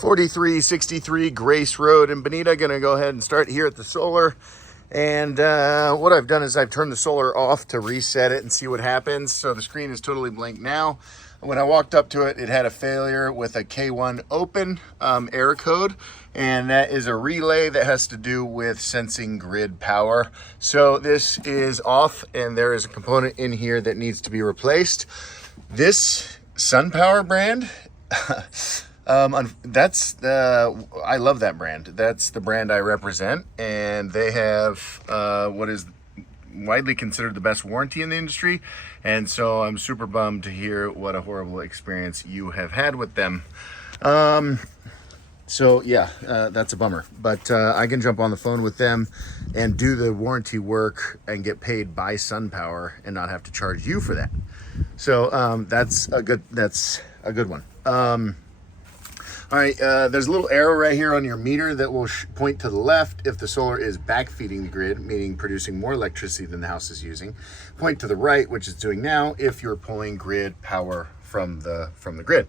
4363 Grace Road in Bonita. Gonna go ahead and start here at the solar. And what I've done is I've turned the solar off to reset it and see what happens. So the screen is totally blank now. When I walked up to it, it had a failure with a K1 open error code. And that is a relay that has to do with sensing grid power. So this is off, and there is a component in here that needs to be replaced. This SunPower brand, I love that brand. That's the brand I represent, and they have what is widely considered the best warranty in the industry. And so I'm super bummed to hear what a horrible experience you have had with them. So yeah, that's a bummer, but I can jump on the phone with them and do the warranty work and get paid by SunPower and not have to charge you for that. So that's a good one. All right, there's a little arrow right here on your meter that will point to the left if the solar is backfeeding the grid, meaning producing more electricity than the house is using. Point to the right, which it's doing now, if you're pulling grid power from the grid.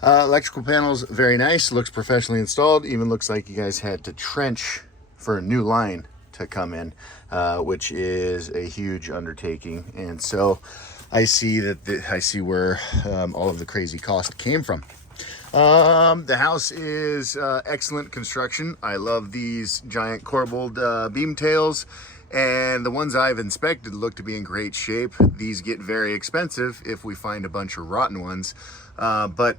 Electrical panels, very nice, looks professionally installed. Even looks like you guys had to trench for a new line to come in, which is a huge undertaking. And so I see where all of the crazy cost came from. The house is excellent construction. I love these giant corbelled beam tails, and the ones I've inspected look to be in great shape. These get very expensive if we find a bunch of rotten ones, but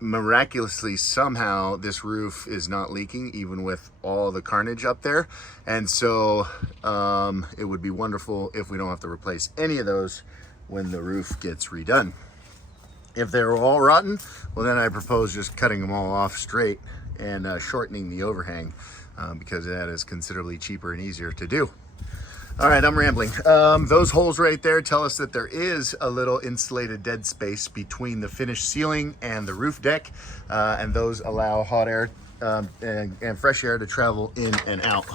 miraculously somehow this roof is not leaking even with all the carnage up there. And so it would be wonderful if we don't have to replace any of those when the roof gets redone. If they were all rotten, well, then I propose just cutting them all off straight and shortening the overhang, because that is considerably cheaper and easier to do. All right, I'm rambling. Those holes right there tell us that there is a little insulated dead space between the finished ceiling and the roof deck, and those allow hot air and fresh air to travel in and out.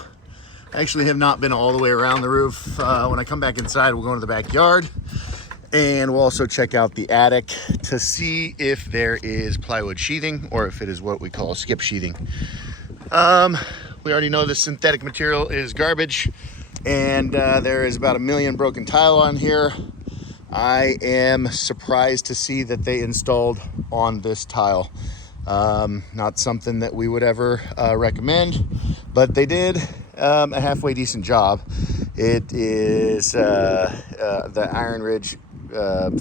I actually have not been all the way around the roof. When I come back inside, we'll go into the backyard. And we'll also check out the attic to see if there is plywood sheathing or if it is what we call skip sheathing. We already know the synthetic material is garbage, and there is about 1 million broken tile on here. I am surprised to see that they installed on this tile. Not something that we would ever recommend, but they did a halfway decent job. It is the Iron Ridge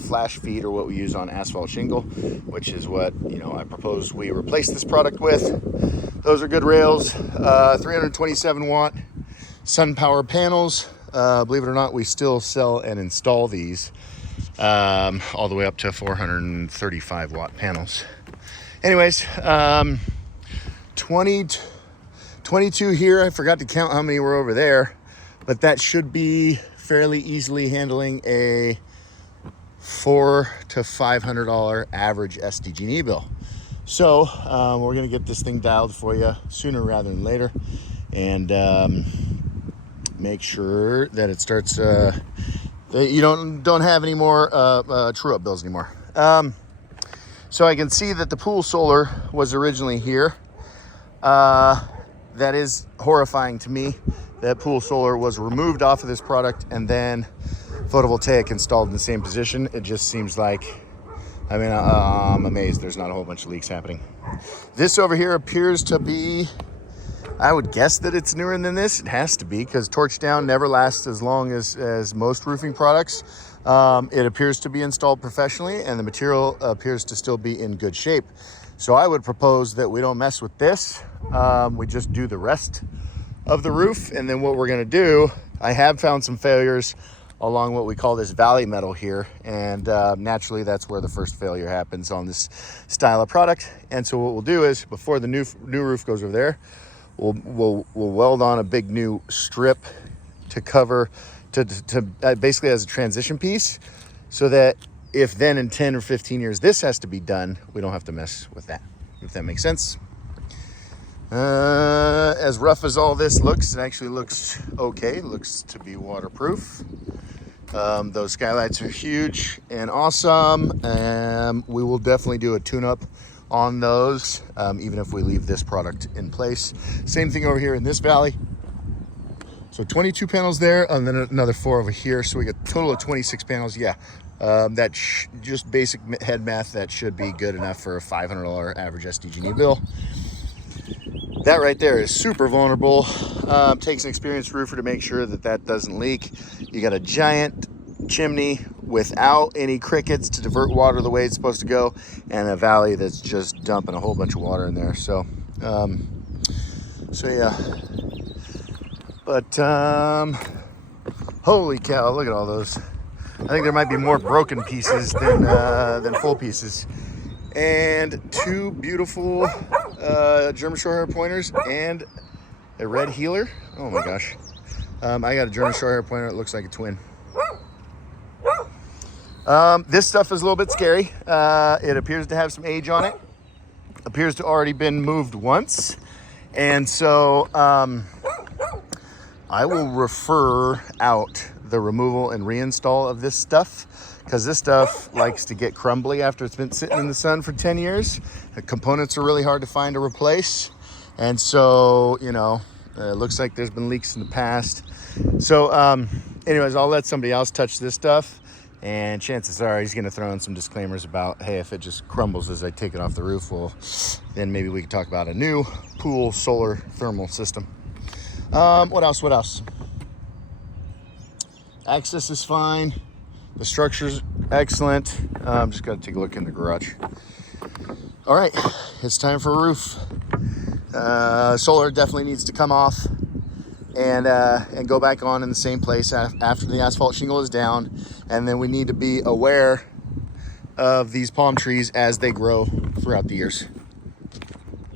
flash feed, or what we use on asphalt shingle, which is what I propose we replace this product with. Those are good rails. 327 watt SunPower panels. Believe it or not, we still sell and install these all the way up to 435 watt panels. Anyways, 22 here. I forgot to count how many were over there, but that should be fairly easily handling a $400 to $500 average SDG&E bill. So we're gonna get this thing dialed for you sooner rather than later, and make sure that it starts. That you don't have any more true-up bills anymore. So I can see that the pool solar was originally here. That is horrifying to me. That pool solar was removed off of this product and then photovoltaic installed in the same position. It just seems like, I'm amazed there's not a whole bunch of leaks happening. This over here appears to be, I would guess that it's newer than this. It has to be, because torch down never lasts as long as most roofing products. It appears to be installed professionally, and the material appears to still be in good shape. So I would propose that we don't mess with this. We just do the rest of the roof. And then what we're gonna do, I have found some failures along what we call this valley metal here, and naturally that's where the first failure happens on this style of product. And so what we'll do is, before the new roof goes over there, we'll weld on a big new strip to cover, to basically as a transition piece, so that if then in 10 or 15 years this has to be done, we don't have to mess with that, if that makes sense. As rough as all this looks, it actually looks okay. It looks to be waterproof. Those skylights are huge and awesome. We will definitely do a tune-up on those, even if we leave this product in place. Same thing over here in this valley. So 22 panels there, and then another 4 over here. So we got a total of 26 panels. Yeah, just basic head math, that should be good enough for a $500 average SDG&E bill. That right there is super vulnerable. Takes an experienced roofer to make sure that that doesn't leak. You got a giant chimney without any crickets to divert water the way it's supposed to go, and a valley that's just dumping a whole bunch of water in there. So yeah, but holy cow, look at all those. I think there might be more broken pieces than full pieces. And 2 beautiful German Shorthair pointers and a red heeler. Oh my gosh. I got a German Shorthair pointer. It looks like a twin. This stuff is a little bit scary. It appears to have some age on it. Appears to already been moved once. And so I will refer out the removal and reinstall of this stuff, because this stuff likes to get crumbly after it's been sitting in the sun for 10 years. The components are really hard to find to replace. And so, you know, it looks like there's been leaks in the past. So anyways, I'll let somebody else touch this stuff. And chances are he's going to throw in some disclaimers about, hey, if it just crumbles as I take it off the roof, well, then maybe we can talk about a new pool solar thermal system. What else? Access is fine. The structure's excellent. Just got to take a look in the garage. All right, it's time for a roof. Solar definitely needs to come off and go back on in the same place after the asphalt shingle is down. And then we need to be aware of these palm trees as they grow throughout the years.